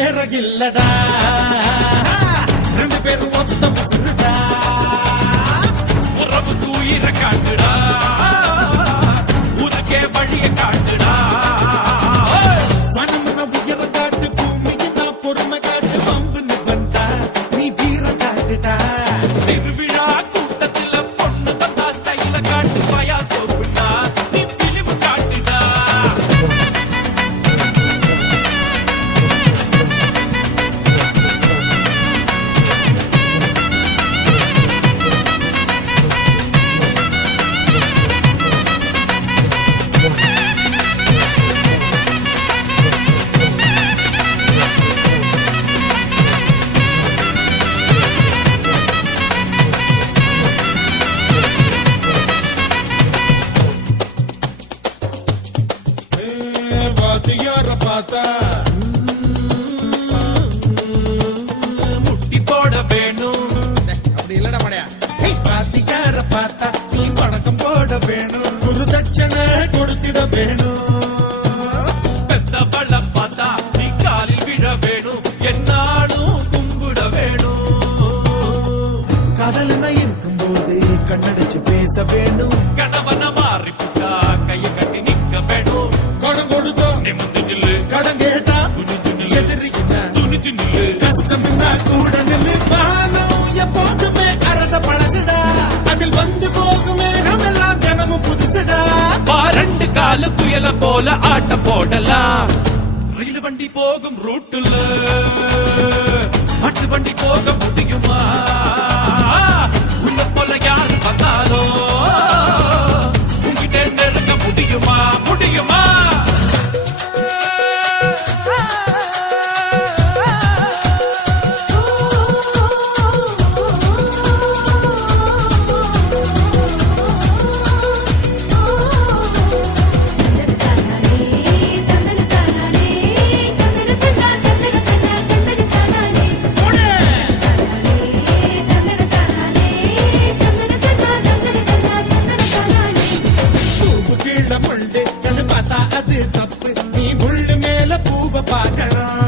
வேற இல்லடா, ரெண்டு பேரும் ஒத்த பசங்கடா. உறவு தூயிர காட்டுடா, உனக்கே வழிய காட்டுடா. சனமன உயரம் காட்டு, பூமியினா பொறுமை காட்டு, வம்புன்னு வந்தா நீ வீரம் காட்டுடா. திருவிழா கூட்டத்துல பொண்ணு வந்தா ஸ்டைல காட்டு, பயா சோப்புடா நீ பிலிம் காட்டுடா. வாத்தியார பார்த்தா முட்டி போட வேணும், அப்படி இல்லடா மடையா. வாத்தியார பார்த்தா நீ வணக்கம் போட வேணும், குருதட்சணை கொடுத்திட வேணும். பெத்தவள பார்த்தா நீ காலில் விழ வேணும், என்னாலும் கும்பிட வேணும். கடலுன இருக்கும்போது கண்ணடிச்சு பேச வேணும். கணவன மாறி புட்டா கைய கட்டி நிக்க வேணும். கடன் கொடுத்தோ நிமிந்து நில்லு, கடன் கேட்டா துணிஞ்சு நில்லு, எதிரிக்கிட்ட துணிஞ்சு நில்லு. கஷ்டம்னா கூட நில்லு. வானம் எப்போதுமே அறத பழசுடா, அதில் வந்து போகும் மேகம் எல்லாம் தினமும் புதுசுடா. ரெண்டு காலு புயல போல ஆட்ட போடலாம். ரயில் வண்டி போகும் ரூட்டுல மாட்டு வண்டி போக முடியுமா? உன்ன போல யாரு வந்தாலும் உங்ககிட்ட நெருங்க முடியுமா? முடியுமா? பூவு கீழ முள்ளு கண்ணு பார்த்தா அது தப்பு, நீ முள்ளு மேல பூவை பார்க்கணும்.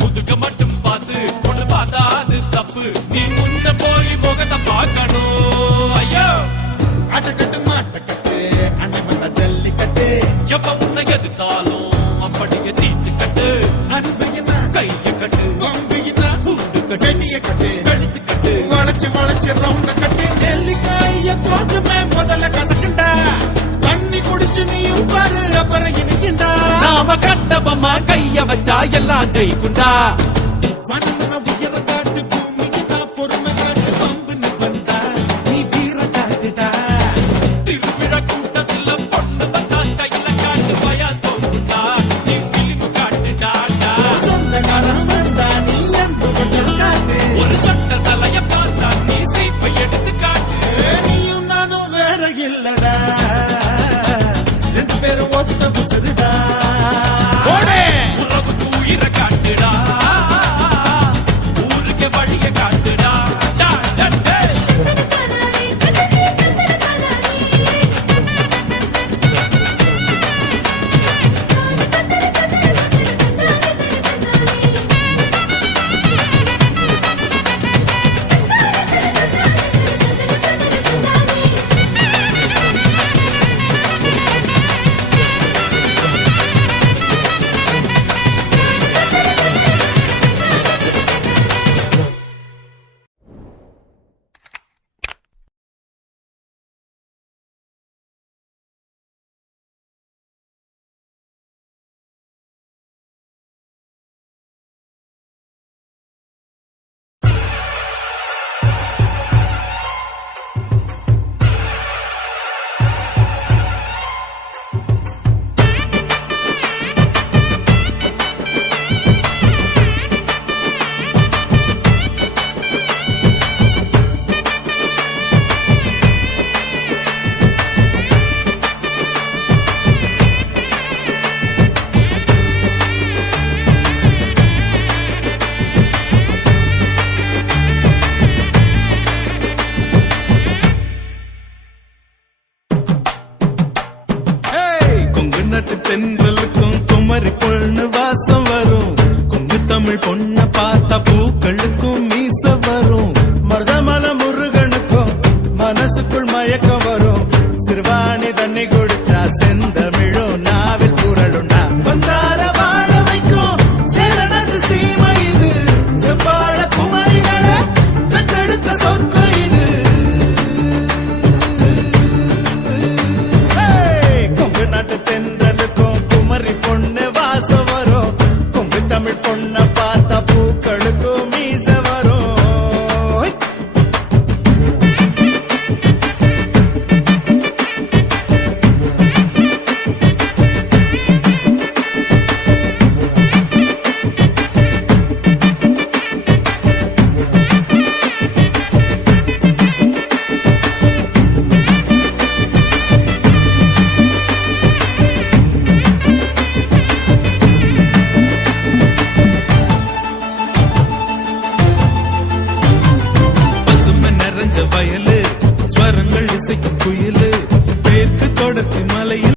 முதுக மட்டும் பார்த்து பொண்ணு பார்த்தா அது தப்பு. நீ முன்ன போய் முகத்தை பார்க்கணும். ஐயோ, அட்டக்கட்டு மாட்டக்கட்டு அண்ணன் வந்த ஜல்லிக்கட்டு. எப்ப உன்னை எதிர்த்தாலும் அப்படியே தீத்து கட்டு. அன்பையினா கைய கட்டு, வம்பியினா கூண்டு கட்டு, வெட்டிய கட்டு, கழுத்து கட்டு. வளைச்சு வளைச்சு ரவுண்ட கட்டு. நெல்லிக்காய் எப்போதுமே முதல்ல கசக்குண்டா, தண்ணி குடிச்சு நீயும் பாரு அப்புறம் இனிக்குண்டா. நாம கட்டபமா கைய வச்சா எல்லாம் ஜெயிக்குண்டா. சனமன உயரம் காட்டு, பூமியினா பொறுமை காட்டு, வம்புன்னு வந்தா நீ வீரம் காட்டுடா. திருவிழா கூட்டத்துல பொண்ணு வந்தா கையில காட்டு, பயா சோப்புடா நீ பிலிம் காட்டுடா. சொந்தக்காரன் வந்தா நீ அன்பு கொஞ்சம் காட்டு. ஒரு சொட்ட தலைய பார்த்தா நீ சீப்பை எடுத்து காட்டு. நீயும் நானும் வேற இல்லடா, ரெண்டு பேரும் ஒத்த புசருடா. உறவு தூயிர காட்டுடா, ஊருக்கு வழிய காட்டுடா. டா, டா, டா. தென்றலுக்கும் குமரி பொண்ணு வாசம் வரும். தமிழ் பொண்ண பார்த்த பூக்களுக்கும் மீச வரும். மருதமல முருகனுக்கும் மனசுக்குள் மயக்கம் வரும். சிறுவாணி தண்ணி குடிச்சா செந்த